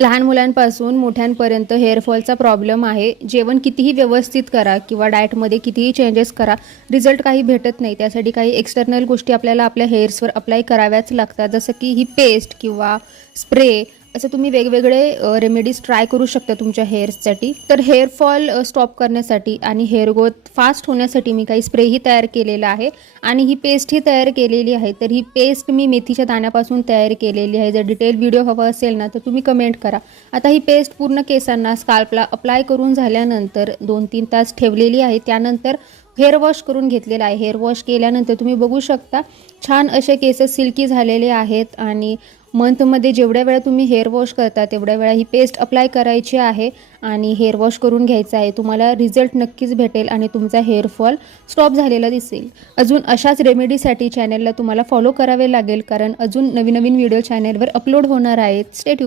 लहान मुलांपासून मोठ्यांपर्यंत हेअरफॉलचा प्रॉब्लेम आहे. जेवण कितीही व्यवस्थित करा किंवा डाएटमध्ये कितीही चेंजेस करा, रिझल्ट काही भेटत नाही. त्यासाठी काही एक्सटर्नल गोष्टी आपल्याला आपल्या हेअर्सवर अप्लाय कराव्याच लागतात. जसं की ही पेस्ट किंवा स्प्रे, असं तुम्ही वेगवेगळे रेमेडीज ट्राय करू शकता तुमच्या हेअर्ससाठी. तर हेअरफॉल स्टॉप करण्यासाठी आणि हेअर ग्रोथ फास्ट होण्यासाठी मी काही स्प्रेही तयार केलेला आहे आणि ही पेस्टही तयार केलेली आहे. तर ही पेस्ट मी मेथीच्या दाण्यापासून तयार केलेली आहे. जर डिटेल व्हिडिओ हवा असेल ना तर तुम्ही कमेंट करा. आता ही पेस्ट पूर्ण केसांना स्काल्पला अप्लाय करून झाल्यानंतर 2-3 तास ठेवलेली आहे. त्यानंतर हेअर वॉश करून घेतलेला आहे. हेअर वॉश केल्यानंतर तुम्ही बघू शकता छान असे केस सिल्की झालेले आहेत. आणि मंथमध्ये जेवढ्या वेळा तुम्ही हेअर वॉश करता तेवढ्या वेळा ही पेस्ट अप्लाय करायची आहे आणि हेअर वॉश करून घ्यायचं आहे. तुम्हाला रिझल्ट नक्कीच भेटेल आणि तुमचा हेअरफॉल स्टॉप झालेला दिसेल. अजून अशाच रेमेडीसाठी चॅनलला तुम्हाला फॉलो करावे लागेल, कारण अजून नवीन नवीन व्हिडिओ चॅनलवर अपलोड होणार आहेत. Stay tune.